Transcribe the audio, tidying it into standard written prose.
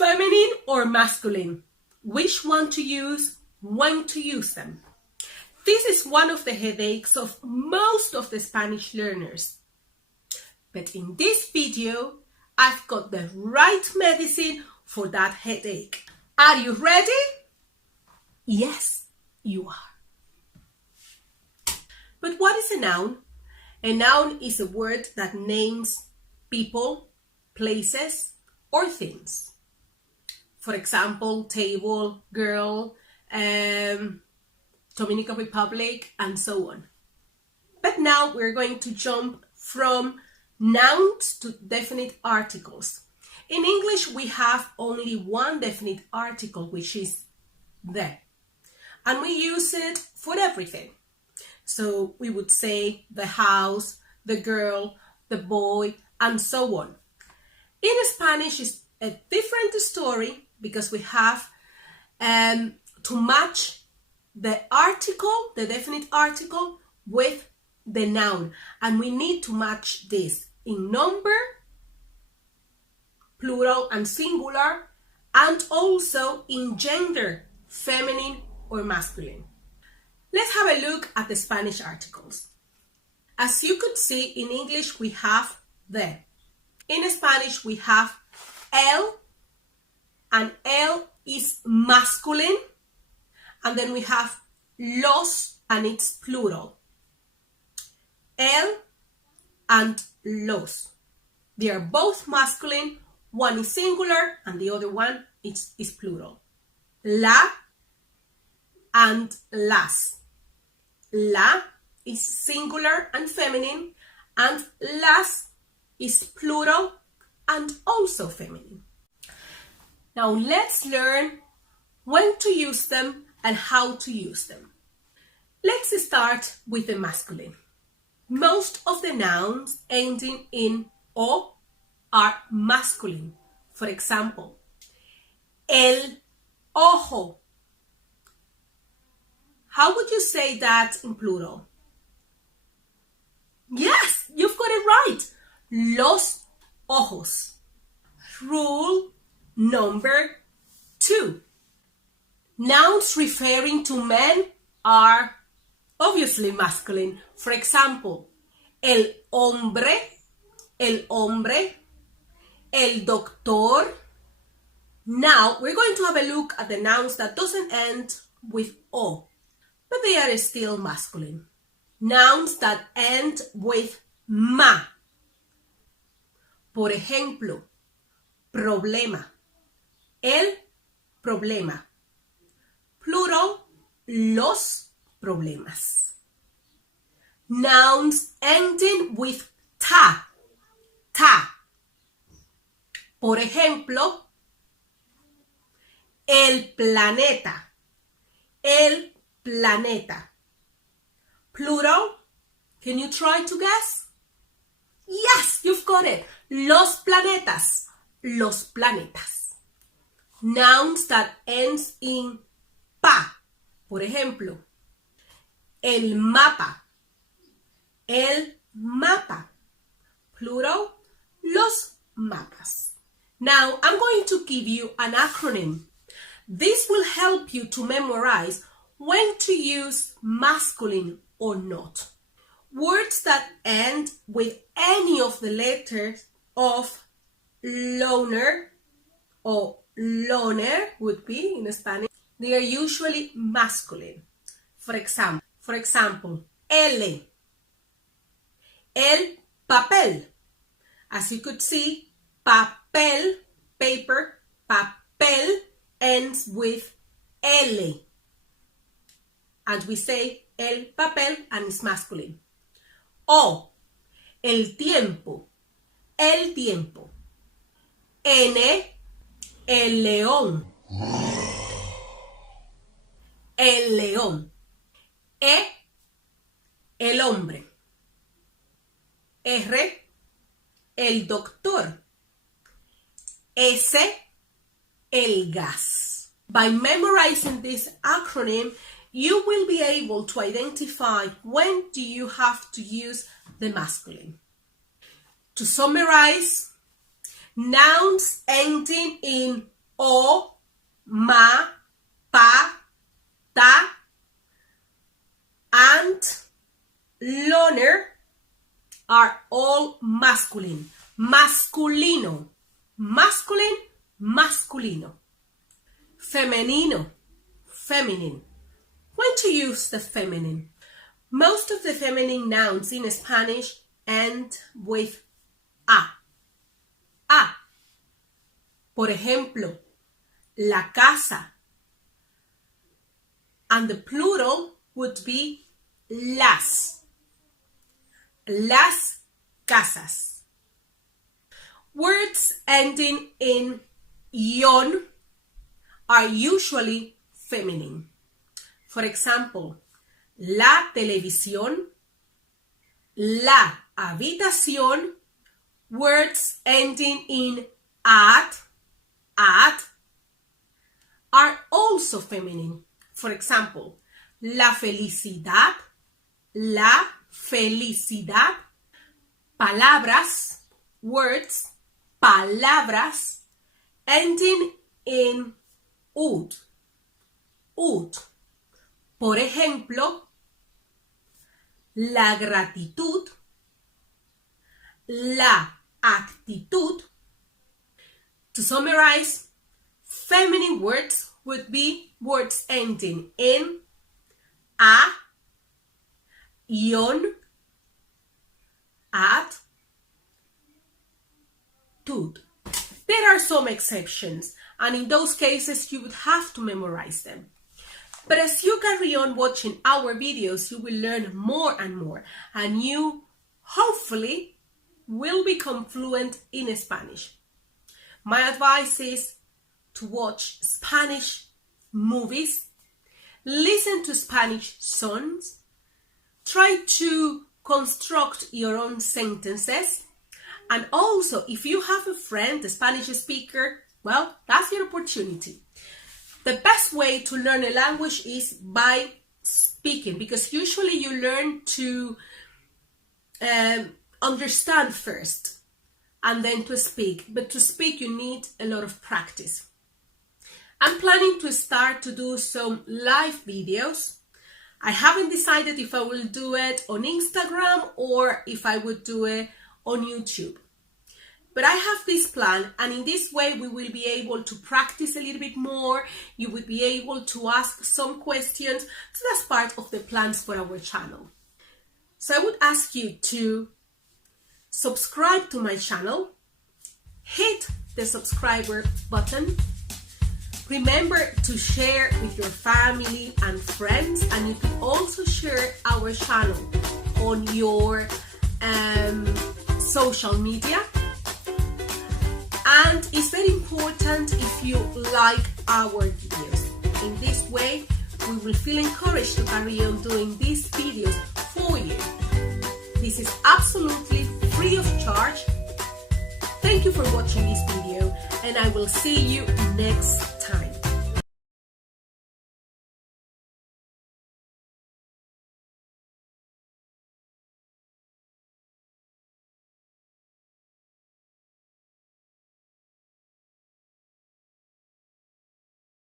Feminine or masculine? Which one to use? When to use them? This is one of the headaches of most of the Spanish learners. But in this video, I've got the right medicine for that headache. Are you ready? Yes, you are. But what is a noun? A noun is a word that names people, places, or things. For example, table, girl, Dominican Republic, and so on. But now we're going to jump from nouns to definite articles. In English, we have only one definite article, which is the. And we use it for everything. So we would say the house, the girl, the boy, and so on. In Spanish, it's a different story because we have to match the article, the definite article, with the noun. And we need to match this in number, plural and singular, and also in gender, feminine or masculine. Let's have a look at the Spanish articles. As you could see, in English we have the. In Spanish we have el, and el is masculine, and then we have los, and it's plural. El and los. They are both masculine. One is singular and the other one is plural. La and las. La is singular and feminine, and las is plural and also feminine. Now let's learn when to use them and how to use them. Let's start with the masculine. Most of the nouns ending in o are masculine. For example, el ojo. How would you say that in plural? Yes, you've got it right. Los ojos. Rule number 2. Nouns referring to men are obviously masculine. For example, el hombre, el doctor. Now we're going to have a look at the nouns that doesn't end with o, but they are still masculine. Nouns that end with ma. Por ejemplo, problema. El problema. Plural, los problemas. Nouns ending with ta. Ta. Por ejemplo, el planeta. El planeta. Plural, can you try to guess? Yes, you've got it. Los planetas. Los planetas. Nouns that ends in pa. Por ejemplo, el mapa. El mapa. Plural, los mapas. Now, I'm going to give you an acronym. This will help you to memorize when to use masculine or not. Words that end with any of the letters of loner or loner would be in Spanish. They are usually masculine. For example, L. El papel. As you could see, papel, paper, papel ends with L. And we say el papel and it's masculine. O. El tiempo. El tiempo. N. El león. El león. E. El hombre. R. El doctor. S. El gas. By memorizing this acronym, you will be able to identify when do you have to use the masculine. To summarize, nouns ending in o, ma, pa, ta, and loner are all masculine. Masculino, masculine, masculino. Femenino, feminine. When to use the feminine? Most of the feminine nouns in Spanish end with a. A. Por ejemplo, la casa. And the plural would be las. Las casas. Words ending in ion are usually feminine. For example, la televisión, la habitación. Words ending in at are also feminine. For example, la felicidad, la felicidad. Palabras, words, palabras, ending in ud. Por ejemplo, la gratitud, la actitud. To summarize, feminine words would be words ending in a, ion, at, tud. There are some exceptions, and in those cases you would have to memorize them. But as you carry on watching our videos, you will learn more and more, and you hopefully will become fluent in Spanish. My advice is to watch Spanish movies, listen to Spanish songs, try to construct your own sentences, and also if you have a friend, a Spanish speaker, well, that's your opportunity. The best way to learn a language is by speaking, because usually you learn to understand first and then to speak. But to speak, you need a lot of practice. I'm planning to start to do some live videos. I haven't decided if I will do it on Instagram or if I would do it on YouTube. But I have this plan, and in this way we will be able to practice a little bit more. You will be able to ask some questions. So that's part of the plans for our channel. So I would ask you to subscribe to my channel, hit the subscriber button. Remember to share with your family and friends, and you can also share our channel on your social media. And it's very important if you like our videos. In this way, we will feel encouraged to carry on doing these videos for you. This is absolutely free of charge. Thank you for watching this video, and I will see you next time.